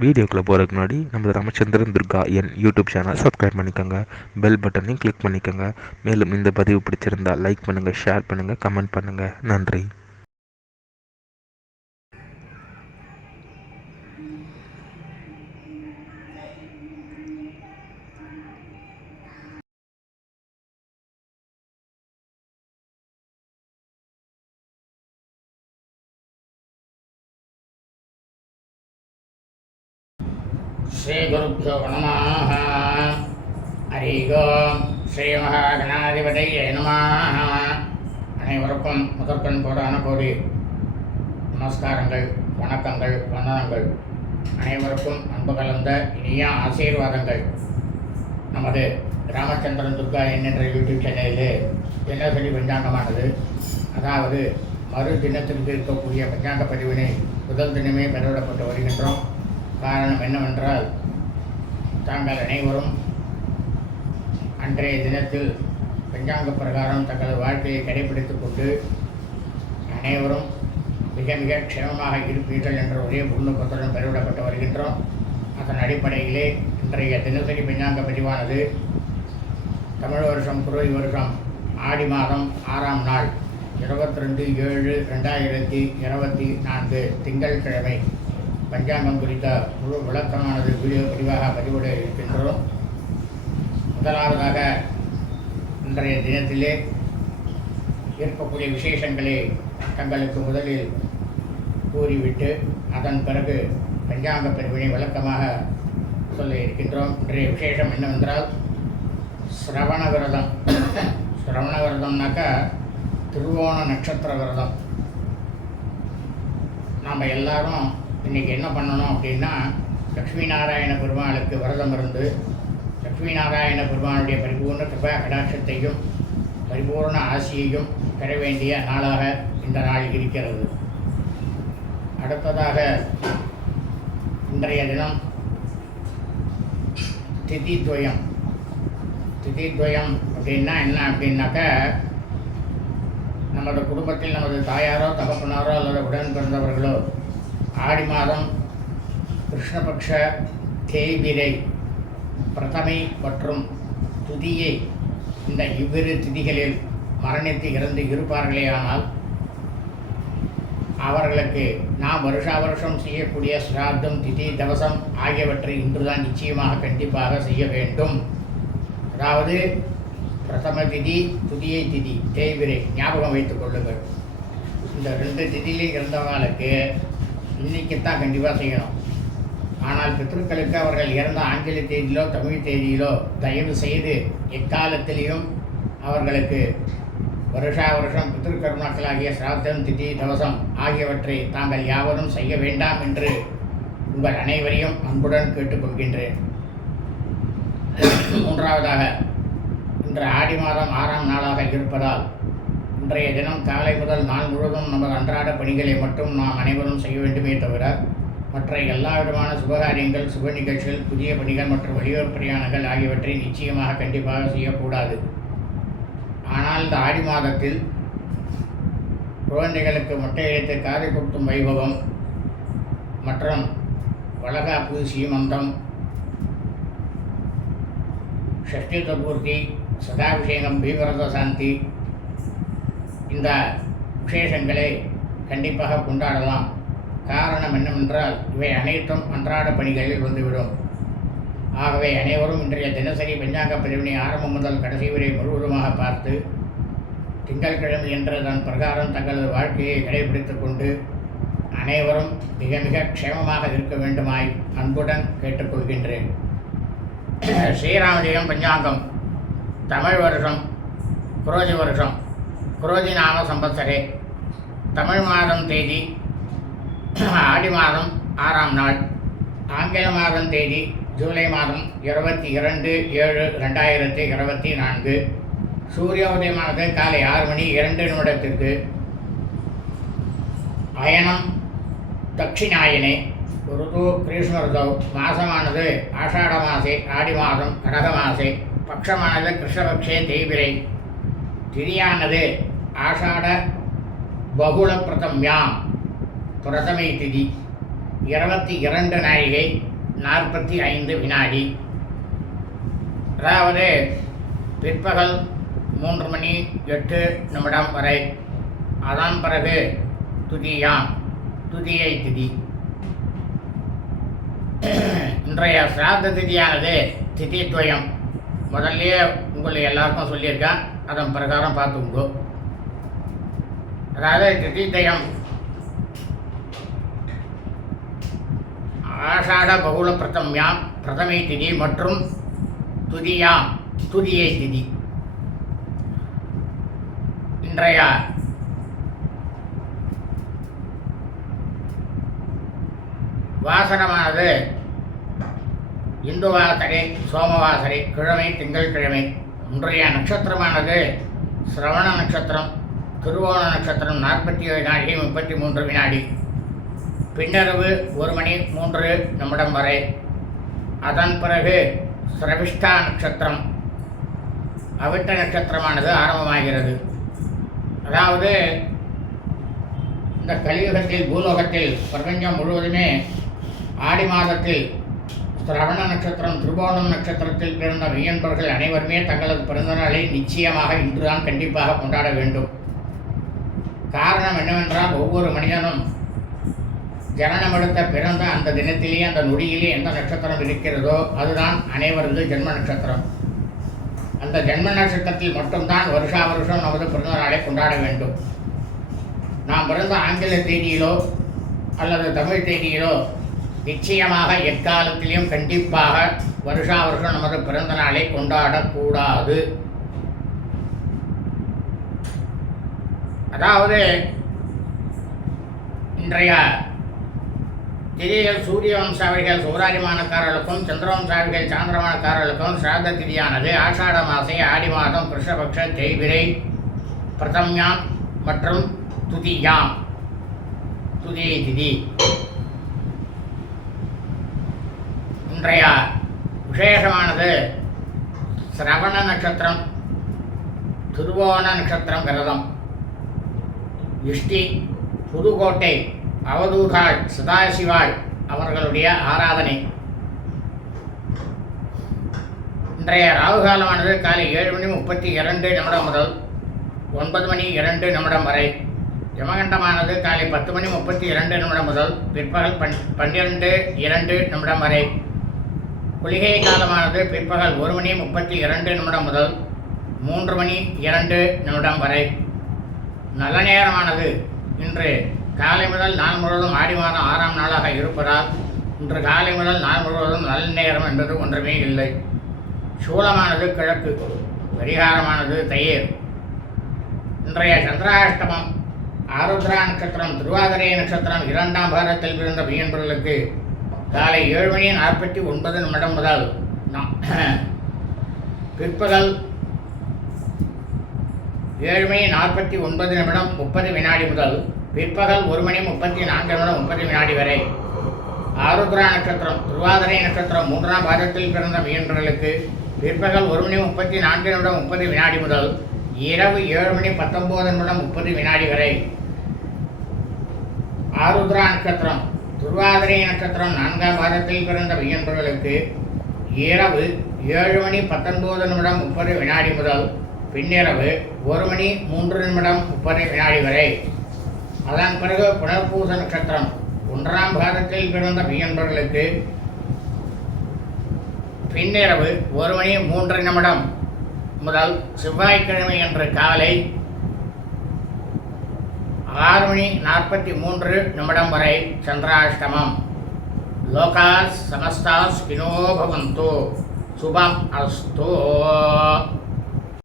வீடியோக்குள்ளே போகிறதுக்கு முன்னாடி நம்ம ராமச்சந்திரன் துர்கா என் யூடியூப் சேனல் சப்ஸ்கிரைப் பண்ணிக்கோங்க, பெல் பட்டனையும் கிளிக் பண்ணிக்கோங்க. மேலும் இந்த பதிவு பிடிச்சிருந்தால் லைக் பண்ணுங்கள், ஷேர் பண்ணுங்கள், கமெண்ட் பண்ணுங்கள். நன்றி. ஸ்ரீகுருப்போ நமः. ஹரி ஓம். ஸ்ரீ மகாகணாதிபதியே நமः. அனைவருக்கும் முதற்கண் கோடான கோடி நமஸ்காரங்கள், வணக்கங்கள், வந்தனங்கள். அனைவருக்கும் அன்பு கலந்த இனிய ஆசீர்வாதங்கள். நமது ராமச்சந்திரன் துர்கா என்ற யூடியூப் சேனலிலே தினசரி பஞ்சாங்கமானது, அதாவது மறு தினத்திற்கு இருக்கக்கூடிய பஞ்சாங்க பதிவினை முதல் தினமே பெறவிடப்பட்டு வருகின்றோம். காரணம் என்னவென்றால், தாங்கள் அனைவரும் அன்றைய தினத்தில் பஞ்சாங்க பிரகாரம் தங்களது வாழ்க்கையை கடைபிடித்துக் கொண்டு அனைவரும் மிக மிக க்ஷேமமாக இருப்பீர்கள் என்ற ஒரே முன்னோக்கத்துடன் பெறவிடப்பட்டு வருகின்றோம். அதன் அடிப்படையிலே இன்றைய தினசரி பஞ்சாங்க பதிவானது தமிழ் வருஷம் குரோதி வருஷம் ஆடி மாதம் 6ஆம் நாள் 22/7/2024 திங்கட்கிழமை பஞ்சாங்கம் குறித்த முழு விளக்கமானது வீடியோ பதிவாக பதிவிட இருக்கின்றோம். முதலாவதாக இன்றைய தினத்திலே இருக்கக்கூடிய விசேஷங்களை தங்களுக்கு முதலில் கூறிவிட்டு அதன் பிறகு பஞ்சாங்க பதிவினை விளக்கமாக சொல்ல இருக்கின்றோம். இன்றைய விசேஷம் என்னவென்றால், சிரவண விரதம். சிரவண விரதம்னாக்கா திருவோண நட்சத்திர விரதம். நாம் எல்லாரும் இன்றைக்கி என்ன பண்ணணும் அப்படின்னா, லக்ஷ்மி நாராயண பெருமாளுக்கு விரதம் இருந்து லக்ஷ்மி நாராயண பெருமாளுடைய பரிபூர்ண கிருபா கடாட்சத்தையும் பரிபூர்ண ஆசியையும் பெற வேண்டிய நாளாக இந்த நாள் இருக்கிறது. அடுத்ததாக இன்றைய தினம் திதித்வயம். திதித்வயம் அப்படின்னா என்ன அப்படின்னாக்கா, நமது குடும்பத்தில் நமது தாயாரோ தகப்பனாரோ அல்லது உடன் பிறந்தவர்களோ ஆடி மாதம் கிருஷ்ணபக்ஷ தேய்பிரை பிரதமை மற்றும் துதியை இந்த இவ்விரு திதிகளில் மரணித்து இறந்து இருப்பார்களே ஆனால் அவர்களுக்கு நாம் வருஷா வருஷம் செய்யக்கூடிய சிராத்தம், திதி, தவசம் ஆகியவற்றை இன்றுதான் நிச்சயமாக கண்டிப்பாக செய்ய வேண்டும். அதாவது பிரதம திதி, துதியை திதி, தேய்பிரை ஞாபகம் வைத்துக் கொள்ளுங்கள். இந்த 2 திதியிலே இறந்தவர்களுக்கு இன்றைக்குத்தான் கண்டிப்பாக செய்யணும். ஆனால் பித்ருக்களுக்கு அவர்கள் இறந்த ஆங்கில தேதியிலோ தமிழ் தேதியிலோ தயவு செய்து எக்காலத்திலையும் அவர்களுக்கு வருஷா வருஷம் பித்ருக்கர்மாக்களாகிய சிராத்தம், திதி, தவசம் ஆகியவற்றை தாங்கள் யாவரும் செய்ய வேண்டாம் என்று உங்கள் அனைவரையும் அன்புடன் கேட்டுக்கொள்கின்றேன். மூன்றாவதாக, இன்று ஆடி மாதம் 6ஆம் நாளாக இருப்பதால் இன்றைய தினம் காலை முதல் நாள் முழுவதும் நமது அன்றாட பணிகளை மட்டும் நாம் அனைவரும் செய்ய வேண்டுமே தவிர மற்ற எல்லா விதமான சுபகாரியங்கள், சுப நிகழ்ச்சிகள், புதிய பணிகள் மற்றும் வெளியூர் பிரயாணங்கள் ஆகியவற்றை நிச்சயமாக கண்டிப்பாக செய்யக்கூடாது. ஆனால் இந்த ஆடி மாதத்தில் குழந்தைகளுக்கு மொட்டையடித்து காதை குத்தும் வைபவம் மற்றும் வளகாப்பு, சீமந்தம், ஷஷ்டி சதுர்த்தி, சதாபிஷேகம், பீமரத சாந்தி இந்த விசேஷங்களை கண்டிப்பாக கொண்டாடலாம். காரணம் என்னவென்றால், இவை அனைத்தும் அன்றாட பணிகளில் வந்துவிடும். ஆகவே அனைவரும் இன்றைய தினசரி பஞ்சாங்க பதிவினை ஆரம்பம் முதல் கடைசி வரை முழுவதுமாக பார்த்து திங்கட்கிழமை என்றதன் பிரகாரம் தங்களது வாழ்க்கையை கடைபிடித்துக் கொண்டு அனைவரும் மிக மிக க்ஷேமமாக இருக்க வேண்டுமாய் அன்புடன் கேட்டுக்கொள்கின்றேன். ஸ்ரீராமஜெயம் பஞ்சாங்கம். தமிழ் வருஷம் குரோதி வருஷம் குரோதி நாம சம்பத்சரே. தமிழ் மாதம் தேதி ஆடி மாதம் 6ஆம் நாள். ஆங்கில மாதம் தேதி ஜூலை மாதம் 22/7/2024. சூரிய உதயமானது காலை 6:02 அயனம் தட்சிணாயனே. ருது கிருஷ்ண ருதௌ. மாசமானது ஆஷாட மாசே, ஆடி மாதம் கடக மாசே. பக்ஷமானது கிருஷ்ணபக்ஷே தேய்பிரை. திதியானது ஆஷாட பகுள பிரதம்யாம் பிரதமை திதி. 22 நாழிகை 45 வினாடி. அதாவது பிற்பகல் 3 மணி 8 நிமிடம் வரை. அதன் பிறகு துதியை திதி. இன்றைய சிராத்த திதியானது திதித்வயம். முதல்லையே உங்களை எல்லாருக்கும் சொல்லியிருக்கேன், அதன் பிரகாரம் பார்த்துக்கோ. அதாவது திதித்வயம் ஆஷாட பகுல பிரதம்யாம் பிரதமை திதி மற்றும் துதியை திதி. இன்றைய வாசனமானது இந்து வாசரை, சோமவாசரை, கிழமை திங்கட்கிழமை. இன்றைய நட்சத்திரமானது சிரவண நட்சத்திரம், திருவோண நட்சத்திரம் 47 நாழிகை 33 வினாடி. பின்னரவு 1 மணி 3 நிமிடம் வரை. அதன் பிறகு சிரவிஷ்டா நட்சத்திரம், அவிட்ட நட்சத்திரமானது ஆரம்பமாகிறது. அதாவது இந்த கலியுகத்தில் பூலோகத்தில் பிரபஞ்சம் முழுவதுமே ஆடி மாதத்தில் சிரவண நட்சத்திரம், திருவோணம் நட்சத்திரத்தில் பிறந்த மெய்யன்பர்கள் அனைவருமே தங்களது பிறந்தநாளை நிச்சயமாக இன்றுதான் கண்டிப்பாக கொண்டாட வேண்டும். காரணம் என்னவென்றால், ஒவ்வொரு மனிதனும் ஜனனமெடுத்த பிறந்த அந்த தினத்திலேயே, அந்த நொடியிலே எந்த நட்சத்திரம் இருக்கிறதோ அதுதான் அனைவரது ஜென்ம நட்சத்திரம். அந்த ஜென்ம நட்சத்திரத்தில் மட்டும்தான் வருஷா வருஷம் நமது பிறந்த நாளை கொண்டாட வேண்டும். நாம் பிறந்த ஆங்கில தேதியிலோ அல்லது தமிழ் தேதியிலோ நிச்சயமாக எக்காலத்திலையும் கண்டிப்பாக வருஷா வருஷம் நமது பிறந்த நாளை கொண்டாடக்கூடாது. அதாவது இன்றைய திதிகள் சூரிய வம்சாவிகள் சௌராஜமானக்காரர்களுக்கும், சந்திரவம்சாவிகள் சாந்திரமானக்காரர்களுக்கும் சிராத திதியானது ஆஷாட மாசை ஆடி மாதம் கிருஷ்ணபக்ஷ தேய்பிரை பிரதம்யாம் மற்றும் துதியை திதி. இன்றைய விசேஷமானது சிரவண நட்சத்திரம், திருவோண நட்சத்திரம் விரதம், இஷ்டி, புதுக்கோட்டை அவதூதாள் சதாசிவாள் அவர்களுடைய ஆராதனை. இன்றைய ராகுகாலமானது காலை 7 மணி 32 நிமிடம் முதல் 9 மணி 2 நிமிடம் வரை. யமகண்டமானது காலை 10 மணி 32 நிமிடம் முதல் பிற்பகல் 12:02 நிமிடம் வரை. குளிகை காலமானது பிற்பகல் 1 மணி 32 நிமிடம் முதல் 3 மணி 2 நிமிடம் வரை. நல்ல நேரமானது இன்று காலை முதல் நாள் முழுவதும் ஆடி மாதம் 6ஆம் நாளாக இருப்பதால் இன்று காலை முதல் நாள் முழுவதும் நல்ல நேரம் என்பது ஒன்றுமே இல்லை. சூலமானது கிழக்கு, பரிகாரமானது தயிர். இன்றைய சந்திராஷ்டமம் ஆருத்ரா நட்சத்திரம், திருவாதிரை நட்சத்திரம் 2ஆம் பாதத்தில் பிறந்த மெய்யன்பர்களுக்கு காலை 7 மணி 49 நிமிடம் முதல் பிற்பகல் 7 மணி 49 நிமிடம் 30 வினாடி முதல் பிற்பகல் 1 மணி 34 நிமிடம் 30 வினாடி வரை. ஆருத்ரா நட்சத்திரம், திருவாதிரை நட்சத்திரம் 3ஆம் பாதத்தில் பிறந்த மெய்யன்பர்களுக்கு பிற்பகல் 1 மணி 34 நிமிடம் 30 வினாடி முதல் இரவு 7 மணி 19 நிமிடம் 30 வினாடி வரை. ஆருத்ரா நட்சத்திரம், திருவாதிரை நட்சத்திரம் 4ஆம் பாதத்தில் பிறந்த மெய்யன்பர்களுக்கு இரவு 7 மணி 19 நிமிடம் 30 வினாடி முதல் பின்னிரவு 1 மணி 3 நிமிடம் 30 வினாடி வரை. அதன் பிறகு புனர்பூச நட்சத்திரம் 1ஆம் பாதத்தில் பிறந்த மெய்யன்பர்களுக்கு பின்னிரவு 1 மணி 3 நிமிடம் முதல் செவ்வாய்க்கிழமை அன்று காலை 6 மணி 43 நிமிடம் வரை சந்திராஷ்டமம். லோகாஸ் சமஸ்தாஸ் கினோ பவந்து. சுபம் அஸ்து.